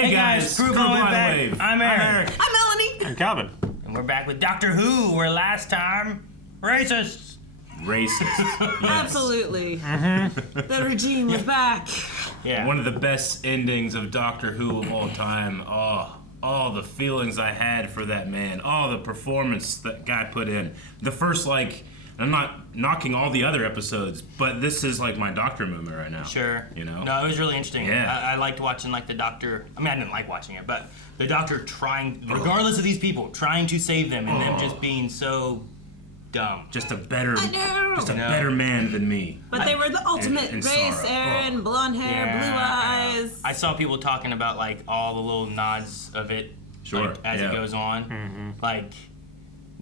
Hey guys, Screw Blowing Back. Wave. I'm Eric. I'm Melanie. I'm Calvin. And we're back with Doctor Who, where last time, racists. Racist. Yes. Absolutely. The regime was back. Yeah. One of the best endings of Doctor Who of all time. Oh, all the feelings I had for that man. Oh, the performance that guy put in. The first, I'm not knocking all the other episodes, but this is like my Doctor moment right now. Sure. You know? No, it was really interesting. Yeah. I liked watching the Doctor. I mean, I didn't like watching it, but the Doctor trying, regardless of these people, trying to save them, and them just being so dumb. Just a better, I know. better man than me. But they were the ultimate and race, sorrow. Aaron, blonde hair, blue eyes. I saw people talking about all the little nods of it, Sure, as yeah. it goes on.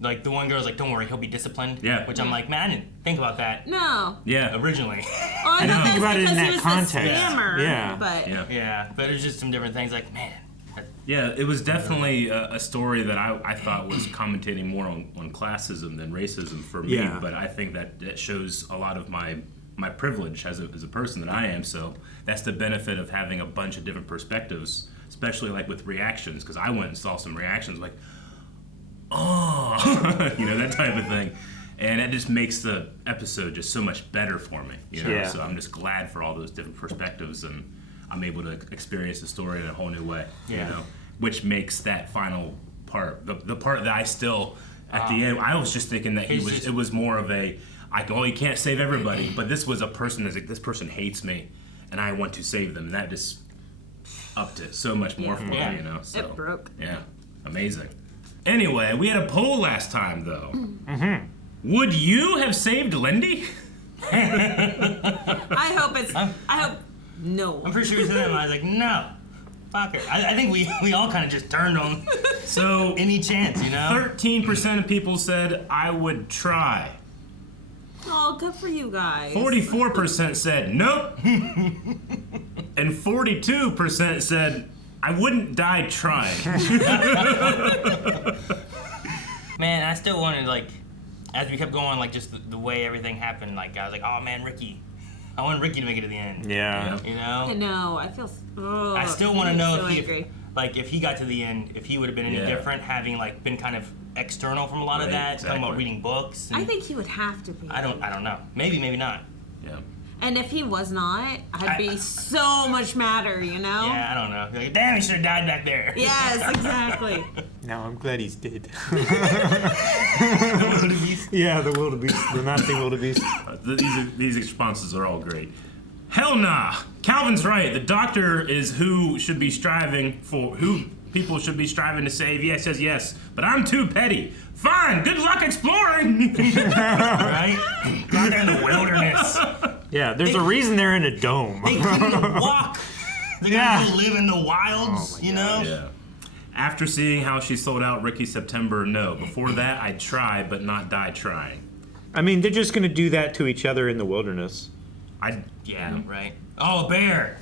Like the one girl's like, "Don't worry, he'll be disciplined." Yeah. Which I'm like, man, I didn't think about that No. Yeah. originally. Oh, I didn't think about it in that context. Scammer, Yeah. But Yeah. Yeah, but it's just some different things. Like, man, Yeah, it was definitely a story that I thought was commentating more on classism than racism for me. Yeah. But I think that shows a lot of my privilege as a person that I am. So that's the benefit of having a bunch of different perspectives, especially with reactions. Because I went and saw some reactions like, oh, that type of thing. And it just makes the episode just so much better for me. Yeah. So I'm just glad for all those different perspectives, and I'm able to experience the story in a whole new way. Yeah. Which makes that final part, the part that I still, at the end, I was just thinking that it was more of you can't save everybody, but this was a person that's like, this person hates me, and I want to save them. And that just upped it so much more for me, So, it broke. Yeah, amazing. Anyway, we had a poll last time, though. Mm-hmm. Would you have saved Lindy? I hope no. I'm pretty sure we said that, and I was like, no, fuck her. I think we all kind of just turned on So any chance, 13% of people said I would try. Oh, good for you guys. 44% said nope. And 42% said I wouldn't die trying. Man, I still wanted, as we kept going, just the way everything happened, I was like, oh man, Ricky. I want Ricky to make it to the end. Yeah. I know. I feel. Oh, I still want to know so if he got to the end, if he would have been any different, having been kind of external from a lot of that, talking about reading books. I think he would have to be. I don't know. Maybe not. Yeah. And if he was not, I'd be so much madder, Yeah, I don't know. Like, damn, he should have died back there. Yes, exactly. Now I'm glad he's dead. The wildebeest. Yeah, the wildebeest, the Nazi wildebeest. These responses are all great. Hell nah. Calvin's right. The Doctor is who people should be striving to save. Yes, says yes. But I'm too petty. Fine. Good luck exploring. Right? Go out there in the wilderness. Yeah, there's a reason they're in a dome. They couldn't walk. They gotta live in the wilds, Yeah. After seeing how she sold out Ricky September, no. Before that, I'd try, but not die trying. I mean, they're just going to do that to each other in the wilderness. Yeah, right. Oh, a bear.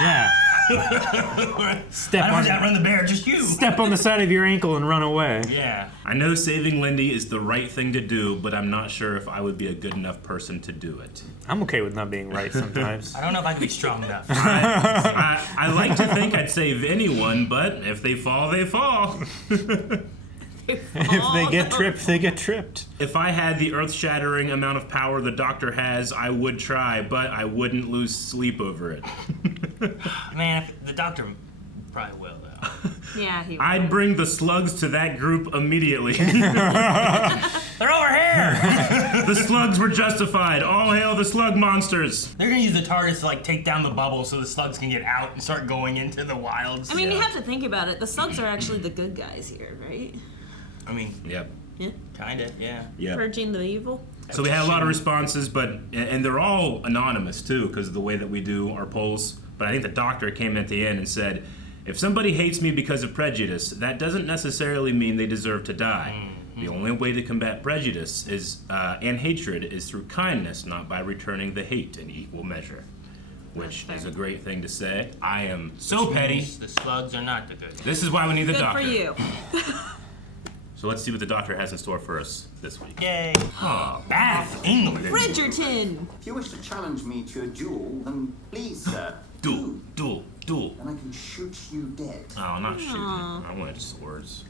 Yeah. I don't outrun the bear, just you. Step on the side of your ankle and run away. Yeah. I know saving Lindy is the right thing to do, but I'm not sure if I would be a good enough person to do it. I'm okay with not being right sometimes. I don't know if I could be strong enough. I like to think I'd save anyone, but if they fall, they fall. If they get tripped, they get tripped. If I had the earth-shattering amount of power the Doctor has, I would try, but I wouldn't lose sleep over it. Man, the Doctor probably will, though. Yeah, he would. I'd bring the slugs to that group immediately. They're over here! The slugs were justified. All hail the slug monsters. They're gonna use the TARDIS to take down the bubble so the slugs can get out and start going into the wilds. I mean, you have to think about it. The slugs are actually the good guys here, right? I mean, Yep. Yeah. kinda, yeah. Purging the evil. So we had a lot of responses, and they're all anonymous too, because of the way that we do our polls. But I think the Doctor came at the end and said, if somebody hates me because of prejudice, that doesn't necessarily mean they deserve to die. Mm-hmm. The only way to combat prejudice and hatred is through kindness, not by returning the hate in equal measure. Which is a great thing to say. I am so petty. The slugs are not the good guys. This is why we need the Good Doctor. for you. So let's see what the Doctor has in store for us this week. Yay. Bath, England. Bridgerton. If you wish to challenge me to a duel, then please, sir, Duel. And I can shoot you dead. Oh, not shooting. I wanted swords.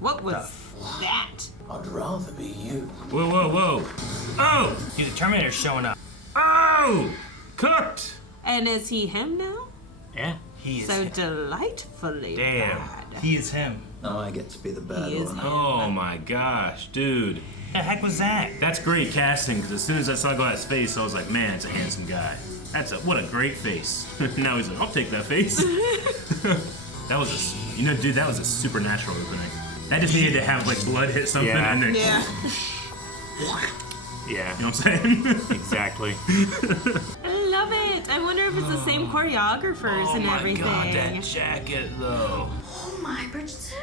What was that? I'd rather be you. Whoa. Oh! Dude, the Terminator's showing up. Oh! Cooked! And is he him now? Yeah. He is So him. delightfully Damn. bad. He is him. Now I get to be the bad He is one. him. Oh my gosh, dude. The heck was that? That's great casting, because as soon as I saw Glad's face, I was like, man, it's a handsome guy. What a great face. Now he's like, I'll take that face. That was dude, that was a supernatural opening. That just needed to have like blood hit something Yeah. and then, Yeah. Yeah. you know what I'm saying? Exactly. I love it. I wonder if it's the same choreographers and everything. God, that jacket though. Oh my, Bridgerton!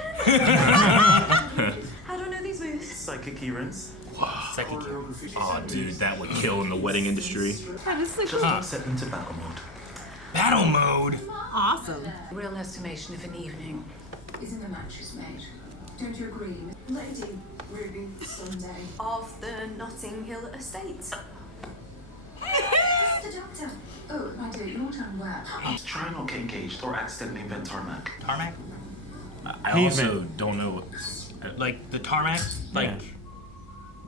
How do I know these moves? Psychic keyrints. Second key. Oh, dude, that would kill in the wedding industry. That is so Just cool. step into battle mode. Battle mode. Awesome. Real estimation of an evening. Isn't a mattress made? Don't you agree? Lady Ruby Sunday. Of the Notting Hill estate. This is the doctor. Oh, my dear, your turn where? Try not get engaged or accidentally invent tarmac. Tarmac? I also don't know. Like the tarmac? Like Yeah.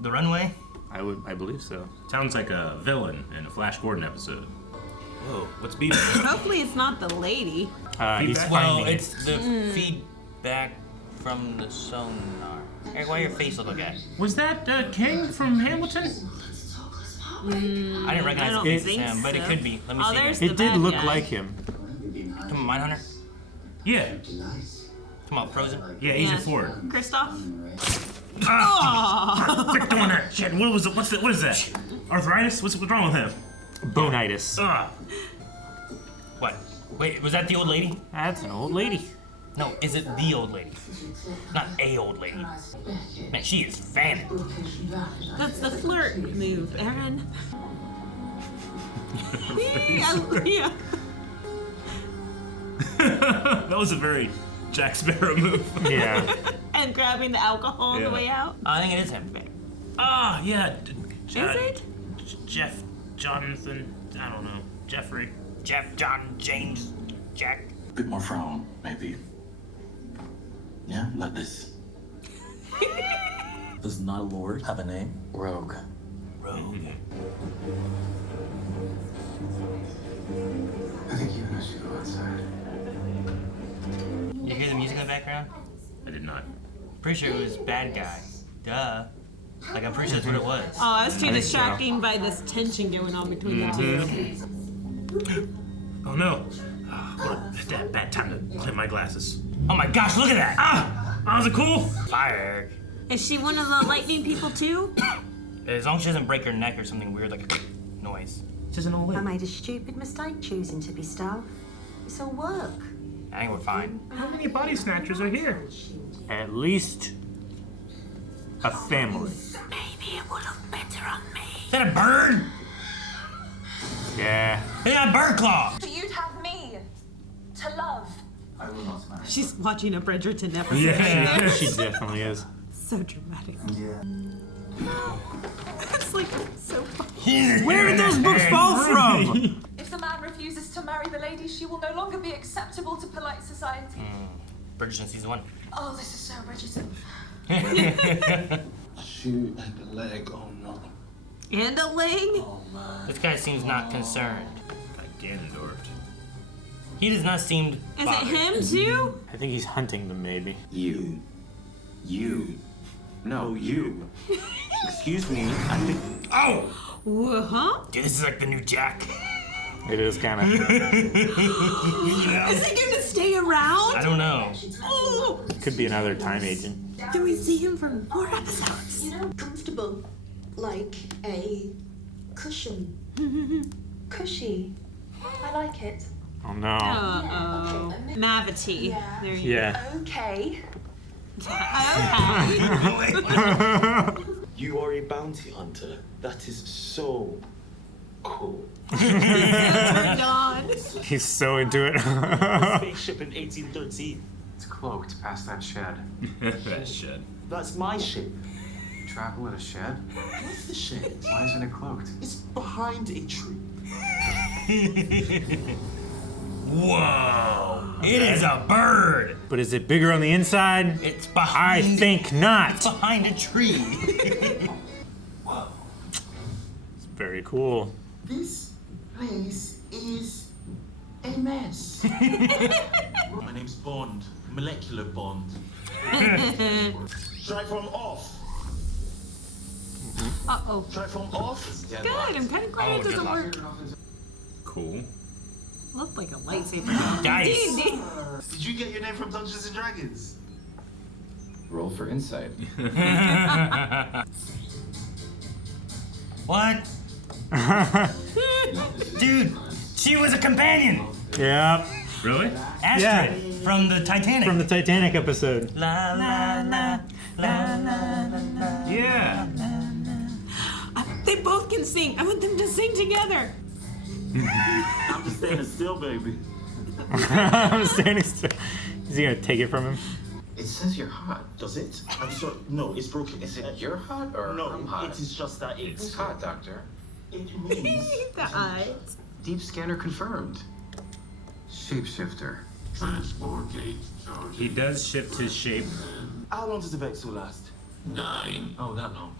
the runway? I believe so. Sounds like a villain in a Flash Gordon episode. Whoa, what's beeping? Hopefully it's not the lady. He's Feedback? Well, finding it's the feedback from the sonar. Eric, why your face look like that? Was that King from Hamilton? I didn't recognize I don't the face think as him, but it so. could be. Let me Oh, see. there's That. the It did bad look guy. like him. Come on, Mindhunter. Yeah. Come on, Frozen. Yeah, Agent Yeah. Ford. Christoph? Quit doing that shit. What was it? What is that? Arthritis? What's wrong with him? Bonitis. Ugh. What? Wait, was that the old lady? That's an old lady. No, is it the old lady? Not a old lady. Man, she is fanning. That's the flirt move, Aaron. Yeah. That was a very Jack Sparrow move. Yeah. And grabbing the alcohol on Yeah. the way out. I think it is him. Ah, yeah. Is it? Jeff Jonathan? I don't know. Jeffrey. Jeff, John, James, Jack. Bit more frown, maybe. Yeah, like this. Does not Lord have a name? Rogue. Rogue. I think you and I should go outside. You hear the music in the background? I did not. Pretty sure it was bad guy. Duh. Like, I'm pretty sure that's what it was. Oh, I was too think so. distracting by this tension going on between the two. Oh no. What a bad time to clean my glasses. Oh my gosh, look at that! Ah! Was it cool? Fire. Is she one of the lightning people too? As long as she doesn't break her neck or something weird like a noise. This isn't all I lit. made a stupid mistake choosing to be staff. It's all work. I think we're fine. How many body snatchers are here? At least a family. Maybe it will look better on me. Is that a bird? Yeah. They got a bird claw! So you'd have me to love. I will not marry. She's watching a Bridgerton episode. Yeah. She definitely is. So dramatic. Yeah. It's like so funny. Where did those books fall from? If the man refuses to marry the lady, she will no longer be acceptable to polite society. Bridgerton season 1. Oh, this is so Bridgerton. Shoot at the leg, oh no. And a leg? This guy seems not concerned. Like Ganondorf. He does not seem Is it bothered. him too? I think he's hunting them, maybe. You. No, you. Excuse me, I think. Oh! Huh? Dude, this is like the new Jack. It is kind of. Is he gonna stay around? I don't know. Oh, Could be another time agent. can we see him for more episodes? You know, comfortable. Like a cushion. Cushy. I like it. Oh no. Uh-oh. Mavity. There you Yeah. Okay. go. Okay. You are a bounty hunter. That is so cool. Turned on. He's so into it. Spaceship in 1813. It's cloaked past that shed. That shit. That's my ship. You travel in a shed? What's the shed? Why isn't it cloaked? It's behind a tree. Whoa! It is a bird! But is it bigger on the inside? It's behind... I think not. It's behind a tree. Whoa. It's very cool. This place is a mess. My name's Bond. Molecular Bond. Try from off. Uh-oh. Try from off. Good, I'm kind of glad it doesn't work. Cool. Looked like a lightsaber. Dice. D&D. Did you get your name from Dungeons and Dragons? Roll for insight. What? Dude, she was a companion. Yeah. Really? Astrid Yeah. from the Titanic. From the Titanic episode. La la la la la la. Yeah. They both can sing. I want them to sing together. I'm just standing still, baby. I'm standing still. Is he gonna take it from him? It says you're hot, does it? I'm sorry. No, it's broken. Is it you're hot or No, I'm hot? it is just that It's hot, Doctor. It means The eyes. Deep scanner confirmed. Shapeshifter. Transport gate He does shift his shape. How long does the Vexel last? 9. Oh, that long.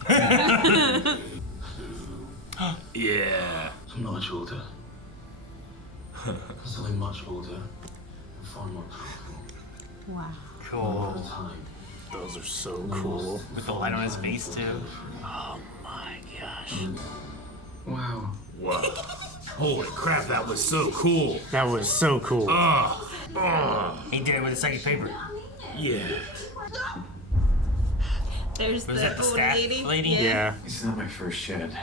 Yeah. I'm not much older. I'm something much older and far more powerful. Wow. All Cool. the time. Those are so cool. With the light on his face too. Oh my gosh. Wow. Whoa. Holy crap, that was so cool. That was so cool. Oh. Oh. He did it with a psychic paper. Yeah. There's Was the that the old staff lady. lady? Yeah. It's not my first shed.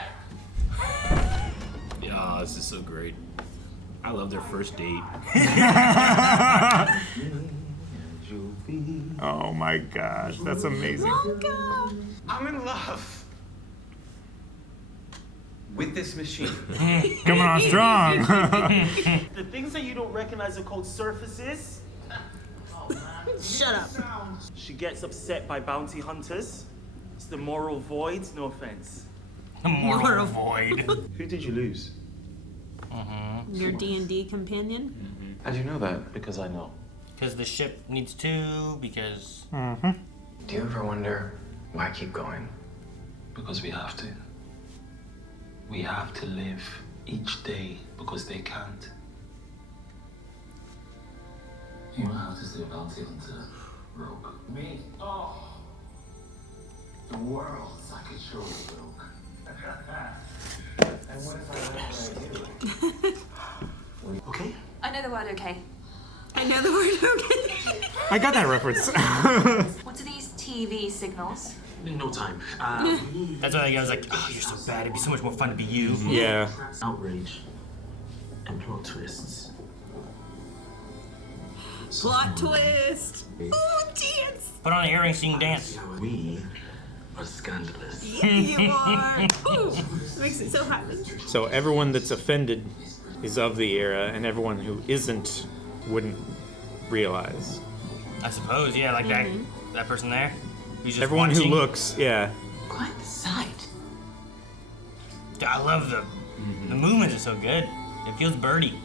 Oh, this is so great. I love their first date. Oh my gosh, that's amazing. I'm in love with this machine. Coming on strong. The things that you don't recognize are called surfaces. Shut up. She gets upset by bounty hunters. It's the moral void, no offense. The moral void. Who did you lose? Your D&D companion? How'd you know that? Because I know. Because the ship needs two, because... Do you ever wonder why I keep going? Because we have to. We have to live each day because they can't. You know how to stay bounty hunter, rogue. Me? Oh. The world's like a show, rogue. And what if I like what I do? Okay? I know the word okay. I know the word okay. I got that reference. What are these TV signals? No time. That's why I was like, oh, you're so bad. It'd be so much more fun to be you. Yeah. Outrage and plot twists. Plot twist. Ooh, dance. Put on earrings so you can dance. We are scandalous. Yeah, you are. Ooh, makes it so happy. So everyone that's offended is of the era, and everyone who isn't wouldn't realize. I suppose, yeah, like that person there. Who's just Everyone watching. who looks, yeah. Quite the sight. I love the movements are so good. It feels birdie.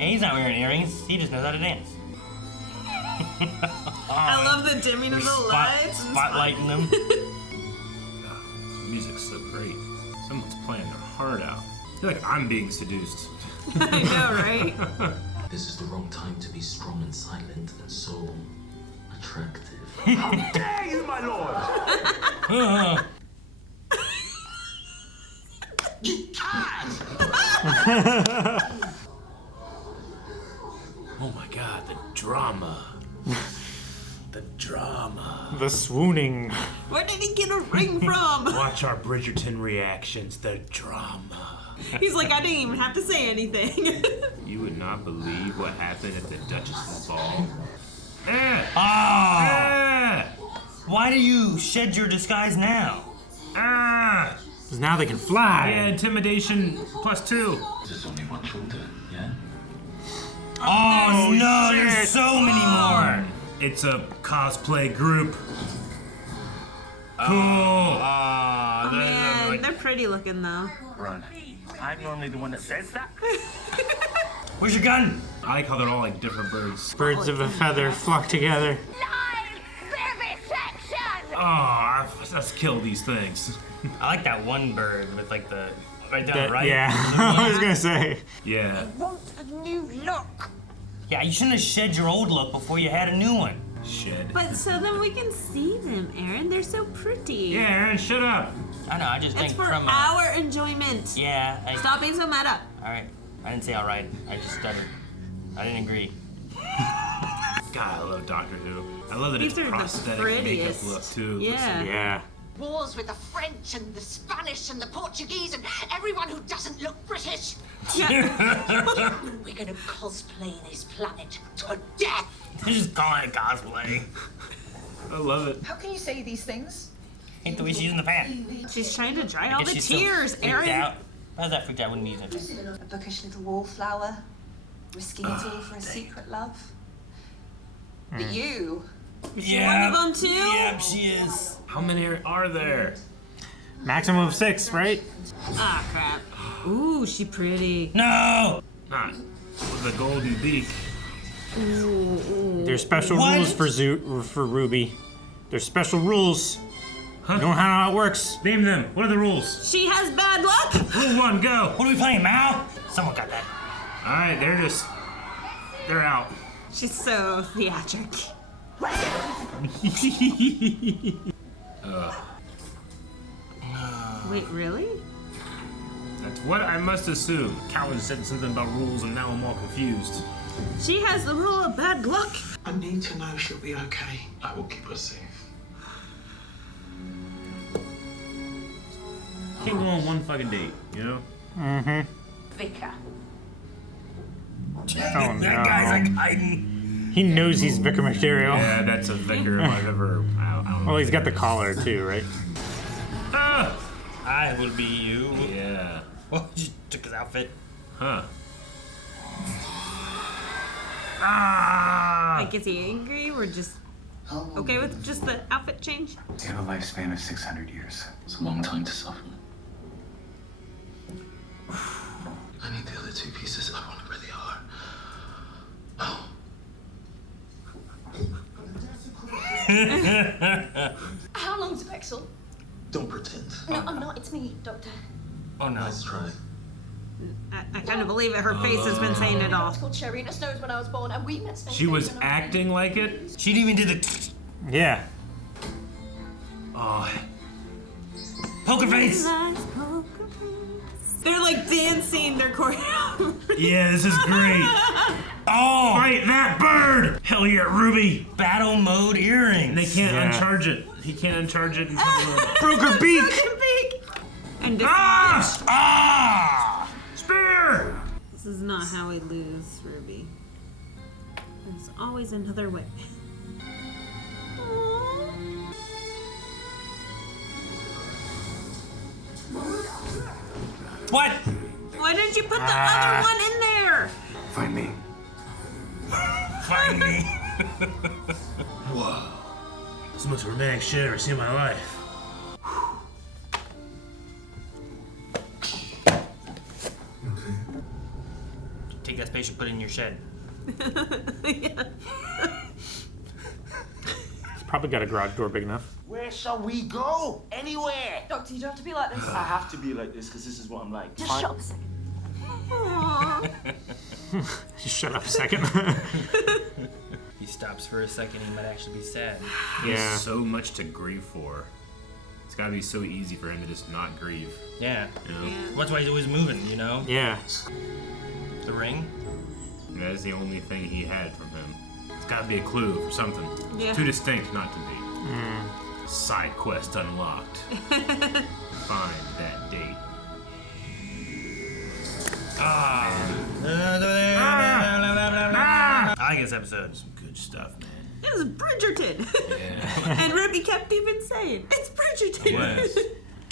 And he's not wearing earrings. He just knows how to dance. I love the dimming of the lights. and Spotlighting them. Music's so great. Someone's playing their heart out. I feel like I'm being seduced. I know, right? This is the wrong time to be strong and silent and so attractive. How dare you, my lord! You can't! Oh my god, the drama. The drama. The swooning. Where did he get a ring from? Watch our Bridgerton reactions. The drama. He's like, I didn't even have to say anything. You would not believe what happened at the Duchess's ball. Why do you shed your disguise now? Because now they can fly. Yeah, intimidation +2. There's only one Chuldur, yeah? Oh, no, shit. there's so many more. It's a cosplay group. Cool. Oh, man, they're pretty looking though. Run. I'm normally the one that says that. Where's your gun? I like how they're all like different birds. Birds of a feather flock together. Oh, let's kill these things. I like that one bird with like the right down right. Yeah, I was gonna say. Yeah. Want a new look. Yeah, you shouldn't have shed your old look before you had a new one. Shed. But so then we can see them, Aaron. They're so pretty. Yeah, Aaron, shut up. I know. I just It's think for from our enjoyment. yeah. Stop being so meta. All right. I didn't say all right. I just stuttered. I didn't agree. God, I love Doctor Who. I love that These it's are the prosthetic makeup prettiest. look too. Yeah. Yeah. Wars with the French and the Spanish and the Portuguese and everyone who doesn't look British. Yeah. We're gonna cosplay this planet to death. You're just calling it cosplay. I love it. How can you say these things? Ain't the way she's using the pan. She's trying to dry all guess the she's so tears, freaked Aaron. out. How's that freaked out? Wouldn't be using the pan. A bookish little wallflower, risking it all for a secret love. But you. Yeah. One of them too? Yep, she is. How many are there? Maximum of 6, right? Ah, crap. Ooh, she pretty. No. Not with a golden beak. There's special What? rules for Ruby. There's special rules. Huh? You know how it works. Name them. What are the rules? She has bad luck. Rule 1, go. What are we playing, Mal? Someone got that. All right, they're out. She's so theatric. Wait, really? That's what I must assume. Calvin said something about rules, and now I'm all confused. She has the rule of bad luck. I need to know she'll be okay. I will keep her safe. Can't go on one fucking date, you know? Mm-hmm. Vicar. Oh, That no. guy's like hiding. He knows he's Vicar material. Yeah, that's a vicar if I've ever. I don't know. Well, he's got the collar too, right? Ah! I will be you. Yeah. Well, he just took his outfit. Huh. Like, is he angry? We're just okay with just the outfit change? You have a lifespan of 600 years. It's a long time to suffer. I need the other 2 pieces. I wonder where they are. How long's it, Vexel? Don't pretend. No, I'm not. It's me, Doctor. Oh no. Let's try. I kind of believe it. Her face has been saying it all. It's called Sherry, and it snows when I was born, and we met Snake. She was acting like it? She even did the Yeah. Oh. poker face. They're like dancing their choreography. Yeah, this is great. Oh, Fight that bird! Hell yeah, Ruby! battle mode earrings. And they can't Yeah. uncharge it. He can't uncharge it until Broke her beak! And Ah! Ah! Spear! this is not how we lose, Ruby. There's always another way. What? Why didn't you put the other one in there? Find me. Find me. Whoa. That's the most romantic shit I've ever seen in my life. Take that spaceship, put it in your shed. Yeah. He's probably got a garage door big enough. Where shall we go? Anywhere. Doctor, you don't have to be like this. I have to be like this because this is what I'm like. Just shut up a second. Just shut up a second. He stops for a second, he might actually be sad. He Yeah. has so much to grieve for. It's gotta be so easy for him to just not grieve. Yeah. You know? That's why he's always moving, you know? Yeah. The ring? That is the only thing he had from him. It's gotta be a clue for something. Yeah. Too distinct not to be. Side quest unlocked. Find that date. I like this episode. Some good stuff, man. It was Bridgerton. Yeah. And Ruby kept even saying, it's Bridgerton. Yes.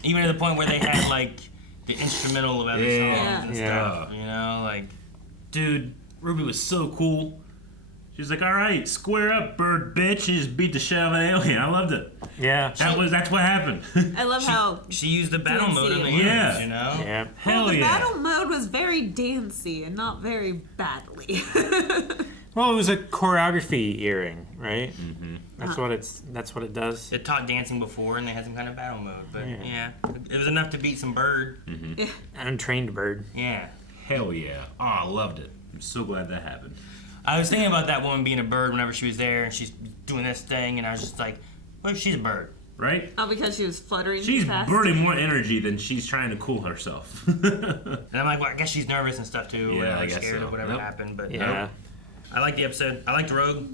Even to the point where they had like the instrumental of other songs and Yeah. stuff. You know, like Dude, Ruby was so cool. She's like, all right, square up, bird bitch. And just beat the shit out of an alien. I loved it. Yeah. That's what happened. I love how she used the battle mode in the Yeah. end, you know? Yeah. Hell the yeah. battle mode was very dancey and not very badly. Well, it was a choreography earring, right? Mm-hmm. That's what it does. It taught dancing before, and they had some kind of battle mode. But yeah, it was enough to beat some bird. Mm-hmm. Yeah. An untrained bird. Yeah. Hell yeah. Oh, I loved it. I'm so glad that happened. I was thinking about that woman being a bird whenever she was there, and she's doing this thing, and I was just like, what if she's a bird? Right? Oh, because she was fluttering She's fast. burning more energy than she's trying to cool herself. And I'm like, well, I guess she's nervous and stuff too, Yeah, or I guess scared so. of whatever Nope. happened. But Yeah. I liked the episode. I liked Rogue.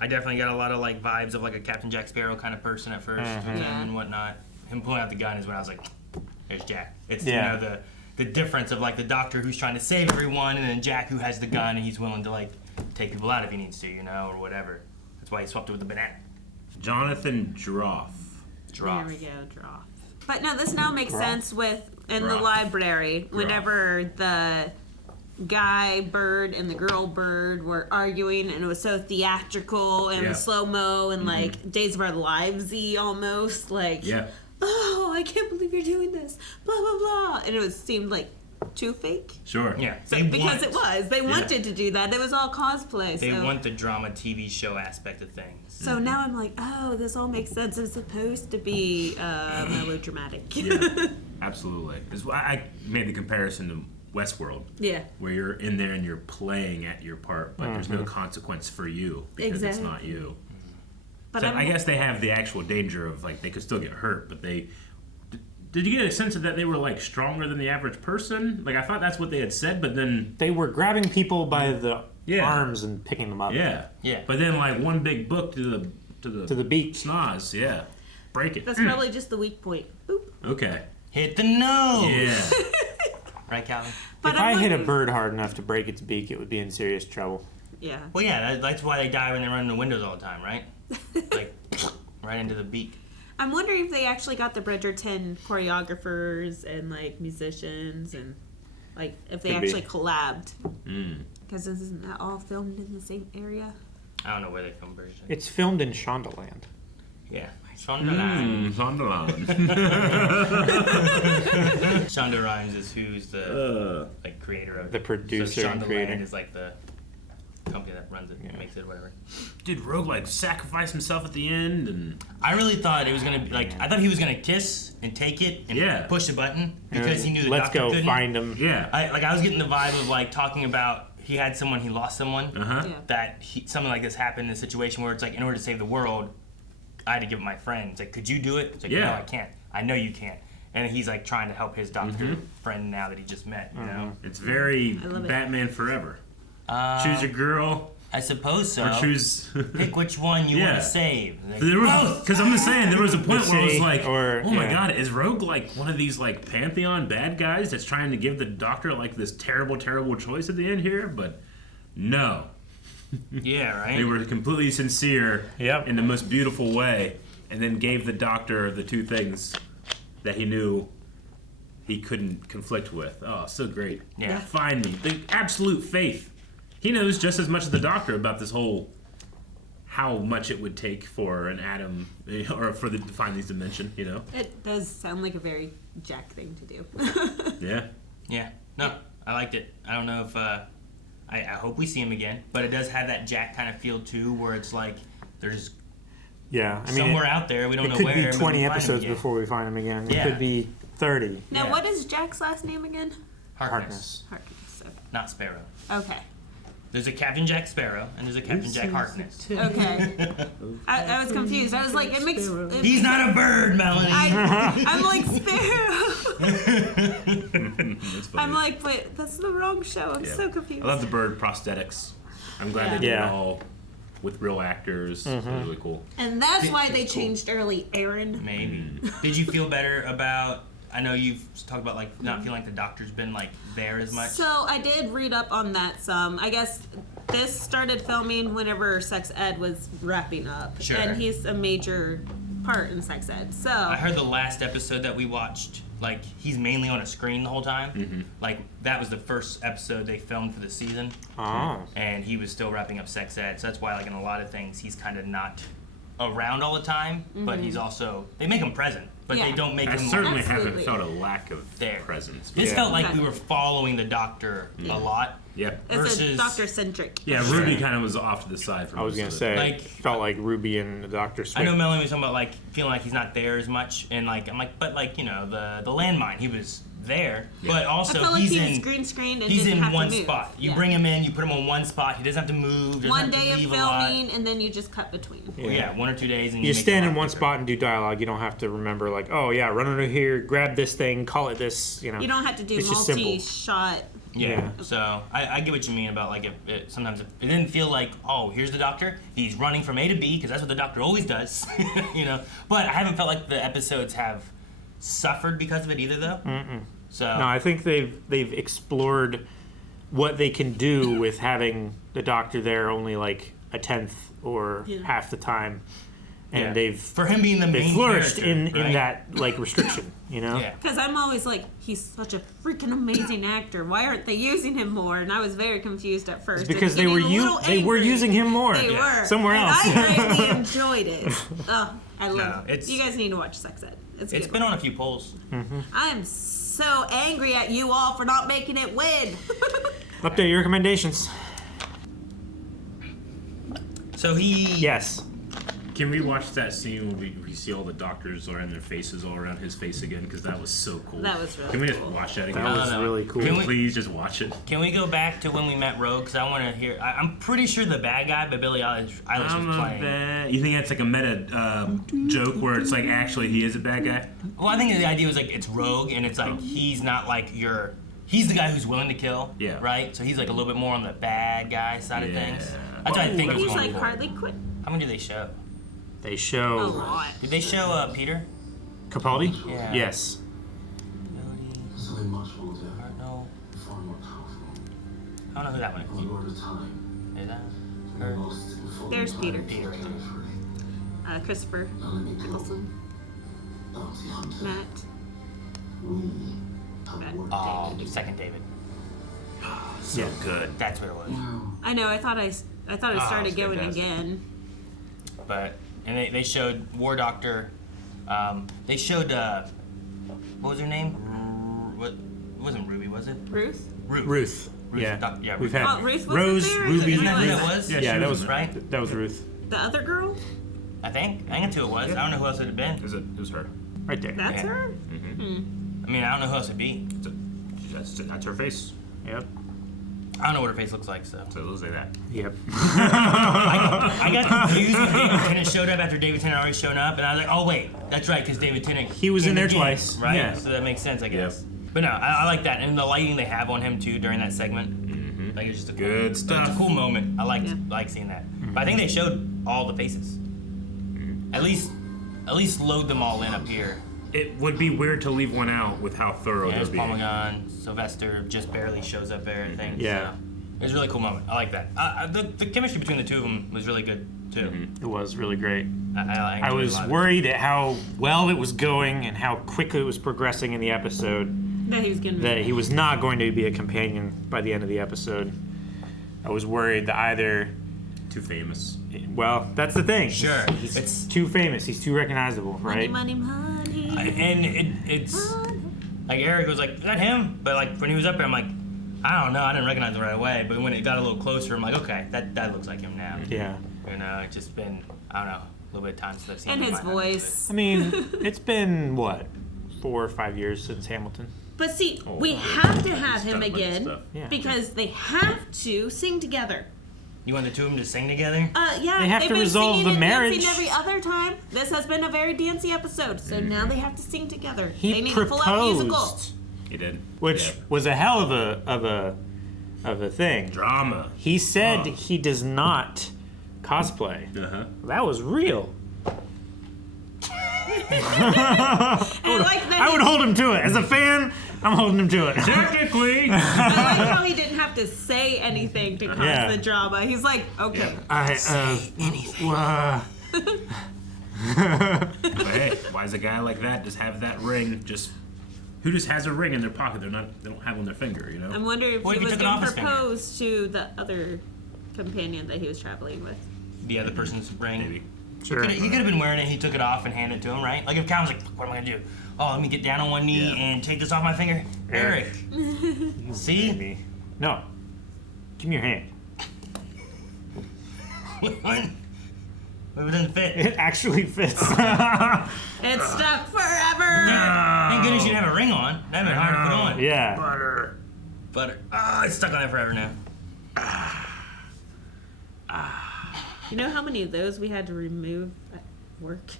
I definitely got a lot of like vibes of like a Captain Jack Sparrow kind of person at first, and whatnot. Him pulling out the gun is when I was like, "There's Jack." It's you know the difference of like the Doctor who's trying to save everyone, and then Jack who has the gun and he's willing to like take people out if he needs to, you know, or whatever. That's why he swapped it with the banana. Jonathan Droff. There we go, draw. But no, this now makes sense with in the Droff. library. Whenever the guy bird and the girl bird were arguing, and it was so theatrical and slow mo and like Days of Our Lives-y almost like. Yeah. Oh, I can't believe you're doing this. Blah blah blah, and it seemed like too fake. Sure. Yeah. They wanted to do that. It was all cosplay. They want the drama TV show aspect of things. So now I'm like, oh, this all makes sense. It's supposed to be melodramatic. Yeah. Absolutely. I made the comparison to Westworld. Yeah. Where you're in there and you're playing at your part, but there's no consequence for you because it's not you. But so I guess they have the actual danger of like they could still get hurt, but they. Did you get a sense of that they were like stronger than the average person? Like I thought that's what they had said, but then they were grabbing people by the arms and picking them up. Yeah. But then like one big book to the beak, snaz. Yeah, break it. That's probably just the weak point. Boop. Okay. Hit the nose. Yeah. Right, Calvin? But if I hit a bird hard enough to break its beak, it would be in serious trouble. Yeah. Well, yeah, that's why they die when they run in the windows all the time, right? Like, right into the beak. I'm wondering if they actually got the Bridgerton choreographers and like musicians and like if they actually collabed. Because isn't that all filmed in the same area? I don't know where they filmed Bridgerton. It's filmed in Shondaland. Yeah. Shonda Shondaland. Shonda Rhimes is who's the like creator of the producer so and Shondaland creator. is like the company that runs it, makes it, whatever. Did Rogue like sacrifice himself at the end? And I really thought it was gonna be like I thought he was gonna kiss and take it and push the button because he knew the Let's doctor go couldn't. find him. Yeah. I was getting the vibe of like talking about he had someone, he lost someone, that something like this happened in a situation where it's like in order to save the world, I had to give it my friend. It's like, could you do it? It's like, no, I can't. I know you can't. And he's like trying to help his doctor friend now that he just met, you know? It's very Batman Forever. Choose your girl. I suppose so. Or choose. Pick which one you want to save. Like, Because I'm just saying, there was a point where I was like, or, oh my god, is Rogue like one of these like Pantheon bad guys that's trying to give the doctor like this terrible, terrible choice at the end here? But no. Yeah, right? They were completely sincere in the most beautiful way and then gave the doctor the two things that he knew he couldn't conflict with. Oh, so great. Yeah. Find me. The absolute faith. He knows just as much as the doctor about this whole how much it would take for an atom or to find these dimension, you know? It does sound like a very Jack thing to do. Yeah. Yeah. No, I liked it. I don't know if I hope we see him again, but it does have that Jack kind of feel too, where it's like there's somewhere out there we don't know where. It could be 20 episodes before we find him again. It could be 30. Now, what is Jack's last name again? Harkness. Harkness. Okay. Not Sparrow. Okay. There's a Captain Jack Sparrow and there's a Captain Jack Harkness. Okay. I was confused. I was like, it makes. He's not a bird, Melanie. I'm like Sparrow. I'm like, but that's the wrong show. I'm so confused. I love the bird prosthetics. I'm glad they did it all with real actors. It's really cool. And that's why they changed early Aaron. Maybe. Did you feel better about? I know you've talked about like not feeling like the doctor's been like there as much. So I did read up on that some. I guess this started filming whenever Sex Ed was wrapping up. Sure. And he's a major part in sex ed. So I heard the last episode that we watched, like, he's mainly on a screen the whole time. Mm-hmm. Like, that was the first episode they filmed for the season. Oh. And he was still wrapping up sex ed. So that's why, like, in a lot of things, he's kind of not around all the time, but he's also, they make him present, but they don't make I him certainly Absolutely. haven't felt a lack of there. presence. This Yeah. felt like we were following the Doctor a lot. Yeah. it's a versus- Doctor-centric. Yeah, Ruby kind of was off to the side from I was most gonna of it. say, Like- felt like Ruby and the Doctor I switched. know Melanie was talking about, like, feeling like he's not there as much, and, like, I'm like, but, like, you know, the landmine, he was there, but I also felt like he's he was in green screened and he's didn't in have one to move. spot. You Yeah. bring him in, you put him on one spot. He doesn't have to move. Doesn't One have to day of leave a lot. filming, and then you just cut between. Yeah, 1 or 2 days, and You make stand it a in lot one quicker. spot and do dialogue. You don't have to remember, like, oh yeah, run under here, grab this thing, call it this. You know, You don't have to do It's just simple. multi-shot. Yeah. So I get what you mean about, like, sometimes it didn't feel like, oh, here's the Doctor. He's running from A to B because that's what the Doctor always does. You know. But I haven't felt like the episodes have suffered because of it either, though. So No, I think they've explored what they can do with having the Doctor there only like a tenth or half the time, and Yeah. they've for him being the they main flourished character, in right? that like restriction, you know. Yeah. Because I'm always like, he's such a freaking amazing actor. Why aren't they using him more? And I was very confused at first. It's because and they were getting a little they were angry. using him more. They were somewhere and else. I greatly enjoyed it. Oh, I love it. it's- You guys need to watch Sex Ed. It's It's good. been on a few polls. I am so angry at you all for not making it win. Update your recommendations. So he Yes. Can we watch that scene where we see all the doctors around their faces all around his face again? Because that was so cool. That was really Can we just cool. watch that again? That was no. really cool. Can we- Please just watch it. Can we go back to when we met Rogue? Because I want to hear. I'm pretty sure the bad guy, but Billie Eilish was playing. You think that's like a meta joke where it's like actually he is a bad guy? Well, I think the idea was like it's Rogue, and it's like he's not like your. He's the guy who's willing to kill. Yeah. Right. So he's like a little bit more on the bad guy side of things. That's what I think. it was He's going like for. Harley Quinn. How many do they show? They A show lot. Did they show Peter? Capaldi. Yeah. Yes. There's something much older, No. far more powerful. I don't know who that one On the road of time, is. Is that the her? most important There's time Peter. to get free. Christopher Now let me go. Nicholson. Bounty hunter. Matt. We have Matt. work Oh, to do. second David. So Yeah. good. That's what it was. I know. I thought it started it's going fantastic. again. But and they showed War Doctor. They showed what was her name? What it wasn't Ruby, was it? Ruth. Ruth. Ruth. Ruth, Yeah. yeah, We've Ruth. had Oh, Ruth wasn't Rose, there? Ruby, Isn't that who Ruth. it was? Yeah, Yeah, she that was was right. That was Ruth. The other girl. I think it's who it was. I don't know who else it had been. It was her. Right there. That's Yeah. her. I mean, I don't know who else it'd be. That's her face. Yep. I don't know what her face looks like, so. So we'll say that. Yep. I got confused when David Tennant showed up after David Tennant already showed up, and I was like, oh wait, that's right, because David Tennant. He was came in there again, twice. right? Yeah. So that makes sense, I guess. But no, I like that, and the lighting they have on him too during that segment. Like it's just a cool, Good It's stuff. a cool moment. I like seeing that. But I think they showed all the faces. At least load them all in up here. It would be weird to leave one out with how thorough Yeah, they're there's being. Pomagon, Sylvester just barely shows up there, I think. Yeah. So. It was a really cool moment. I like that. The chemistry between the two of them was really good too. It was really great. I I enjoyed was a lot of it. worried at how well it was going and how quickly it was progressing in the episode. That he was getting. That he was not going to be a companion by the end of the episode. I was worried that either. Too famous. Well, that's the thing. Sure. He's too famous. He's too recognizable, right? Money, money, money. And it's like Eric was like, "Is that him?" But like when he was up there, I'm like, I don't know, I didn't recognize him right away. But when it got a little closer, I'm like, okay, that looks like him now. Yeah. You know, it's just been a little bit of time since I've seen And him. his voice. I mean, it's been what, 4 or 5 years since Hamilton. But see, Oh, we wow. have to have him Stuff, again stuff. Yeah. because they have to sing together. You want the two of them to sing together? Yeah, They have they've to been resolve singing the and marriage. dancing every other time. This has been a very dancey episode, so now they have to sing together. He they need a full-out musical. proposed, He did. which Yeah. was a hell of a thing. Drama. He said he does not cosplay. Uh-huh. That was real. And I like that I would hold him to it. As a fan, I'm holding him to it. Technically. I like how he didn't have to say anything to cause Yeah. the drama. He's like, okay. anything. But hey, why does a guy like that just have that ring? Who just has a ring in their pocket? They don't have on their finger, you know. I'm wondering if What he if he was took it going off to his finger? propose to the other companion that he was traveling with. The other person's ring. Maybe. Sure. He could have been wearing it. He took it off and handed it to him, right? Like if Cal was like, "What am I gonna do? Oh, let me get down on one knee and take this off my finger." Eric, see? Maybe. No. Give me your hand. What? It doesn't fit. It actually fits. It's stuck forever. Thank goodness you didn't have a ring on. That'd been hard to put on. Yeah. Butter. It's stuck on there forever now. You know how many of those we had to remove at work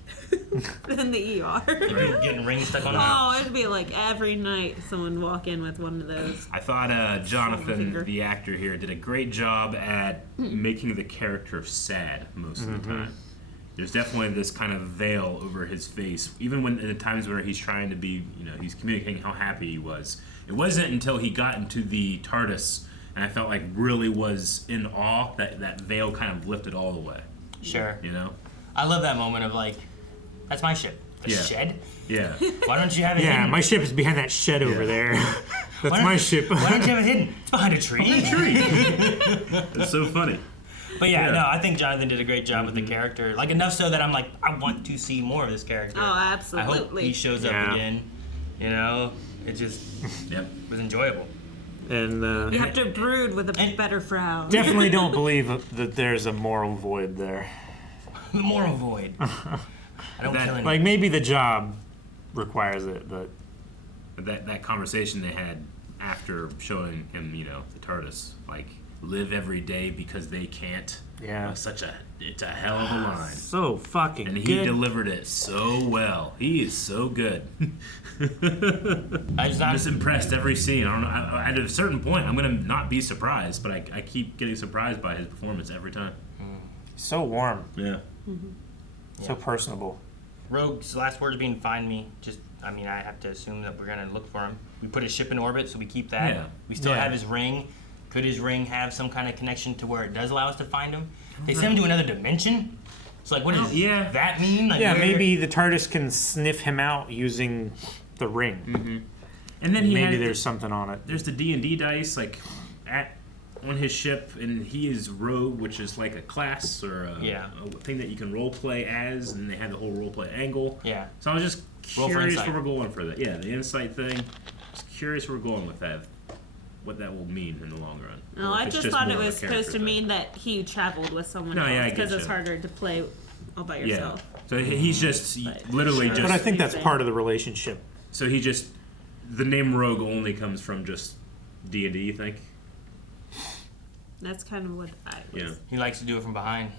in the ER? Right? Getting rings stuck on there. Oh, it'd be like every night someone walk in with one of those. I thought Jonathan, the actor here, did a great job at making the character sad most of the time. There's definitely this kind of veil over his face, even when in the times where he's trying to be, he's communicating how happy he was. It wasn't until he got into the TARDIS, and I felt like really was in awe that veil kind of lifted all the way. Sure. I love that moment of like, that's my ship. The shed? Yeah. Why don't you have it Yeah, hidden? my ship is behind that shed over there. That's my ship. Why don't you have it hidden? It's behind a tree. It's so funny. But no, I think Jonathan did a great job with the character. Like enough so that I'm like, I want to see more of this character. Oh, absolutely. I hope he shows up again. It just was enjoyable. And You have to brood with a better frown. definitely don't believe that there's a moral void there. The moral void. I don't kill anyone. Like maybe the job requires it, but that conversation they had after showing him, the TARDIS, like live every day because they can't. Yeah. It's a hell of a line. So fucking And he good. delivered it so well. He is so good. I'm just impressed every scene. I don't know. At a certain point, I'm gonna not be surprised, but I keep getting surprised by his performance every time. So warm. Yeah. So personable. Rogue's last words being "find me." I have to assume that we're gonna look for him. We put his ship in orbit, so we keep that. Yeah. We still have his ring. Could his ring have some kind of connection to where it does allow us to find him? They send him to another dimension. It's like, what does that mean? Like, Maybe the TARDIS can sniff him out using the ring. Mm-hmm. And then maybe there's something on it. There's the D&D dice, on his ship, and he is Rogue, which is like a class or a thing that you can role play as, and they have the whole role play angle. Yeah. So I was just curious where we're going for that. Yeah, the insight thing. Just curious where we're going with that. What that will mean in the long run. No, I just thought it was supposed to mean that he traveled with someone else because it's harder to play all by yourself. Yeah. So he's just literally just. But I think that's part of the relationship. So the name Rogue only comes from just D&D, you think? That's kind of what I was. Yeah. He likes to do it from behind.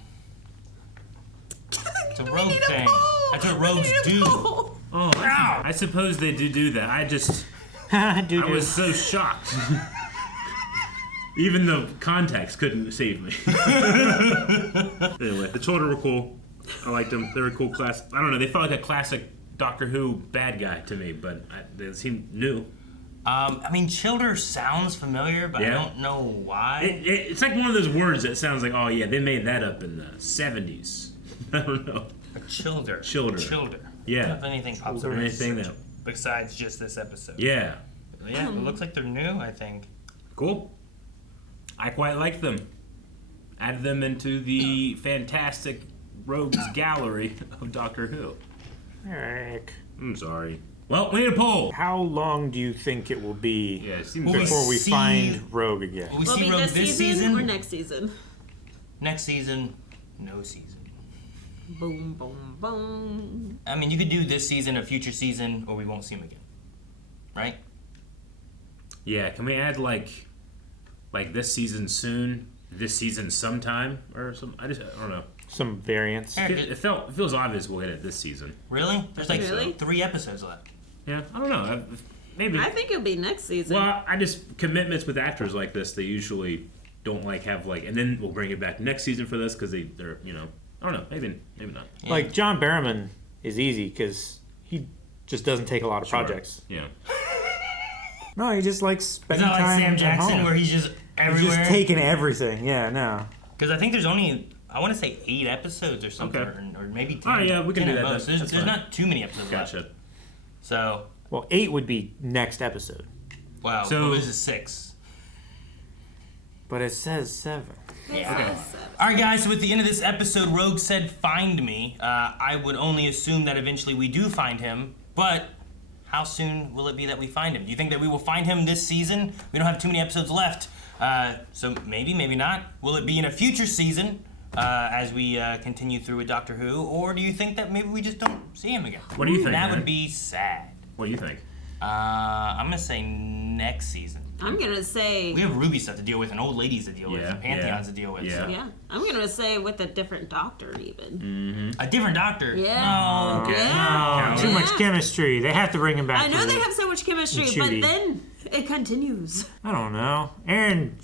It's a rogue thing. That's what rogues do. Oh, I suppose they do that. I was so shocked. Even the context couldn't save me. Anyway, the Chuldur were cool. I liked them. They were a cool class. I don't know. They felt like a classic Doctor Who bad guy to me, but they seemed new. Chuldur sounds familiar, but I don't know why. It's like one of those words that sounds like, oh yeah, they made that up in the 70s. I don't know. Chuldur. Yeah. If anything pops up besides just this episode. Yeah. Yeah, it looks like they're new, I think. Cool. I quite like them. Add them into the fantastic rogues gallery of Doctor Who. Eric. I'm sorry. Well, we need a poll. How long do you think it will be before we find Rogue again? Will we see Rogue this season or next season? Next season, no season. Boom, boom, boom. You could do this season, a future season, or we won't see him again. Right? Yeah, can we add like this season soon, this season sometime, or some? I don't know. Some variants. It feels obvious we'll hit it this season. Really? There's 3 episodes left. Yeah, I don't know. Maybe. I think it'll be next season. Well, commitments with actors like this, they usually don't have and then we'll bring it back next season for this because they're I don't know. Maybe not. Yeah. Like John Barrowman is easy because he just doesn't take a lot of projects. Yeah. No, he just likes spending time. It's not like Sam Jackson at home. where he's just everywhere. He's just taking everything. Yeah, no. Because I think there's only I want to say 8 episodes or something, or maybe 10. Oh, yeah, we can 10 do at that. most. There's not too many episodes left. So. Well, 8 would be next episode. Wow. So this is 6. But it says 7. Yeah. Okay. All right, guys. So at the end of this episode, Rogue said, "Find me." I would only assume that eventually we do find him, but how soon will it be that we find him? Do you think that we will find him this season? We don't have too many episodes left, so maybe not. Will it be in a future season as we continue through with Doctor Who, or do you think that maybe we just don't see him again? What do you think? That man? would be sad. What do you think? I'm gonna say next season. I'm gonna say we have Ruby stuff to deal with and old ladies to deal with and Pantheons to deal with. Yeah. So. I'm gonna say with a different doctor even. A different doctor? Yeah. No. Okay. No. Too much chemistry. They have to bring him back. I know they have so much chemistry, but Ncuti. then it continues. I don't know. Aaron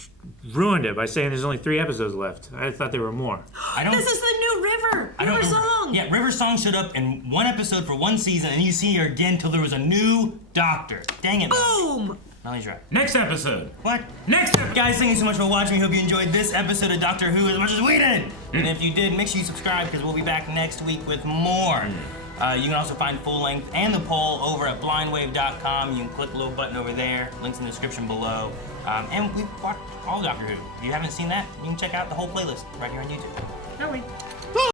ruined it by saying there's only 3 episodes left. I thought there were more. This is the new River song. Yeah, River Song showed up in 1 episode for 1 season, and you see her again till there was a new doctor. Dang it. Boom! Melly's right. Next episode. What? Next episode. Guys, thank you so much for watching. We hope you enjoyed this episode of Doctor Who as much as we did. And if you did, make sure you subscribe because we'll be back next week with more. You can also find full length and the poll over at blindwave.com. You can click the little button over there. Links in the description below. And we've watched all Doctor Who. If you haven't seen that, you can check out the whole playlist right here on YouTube.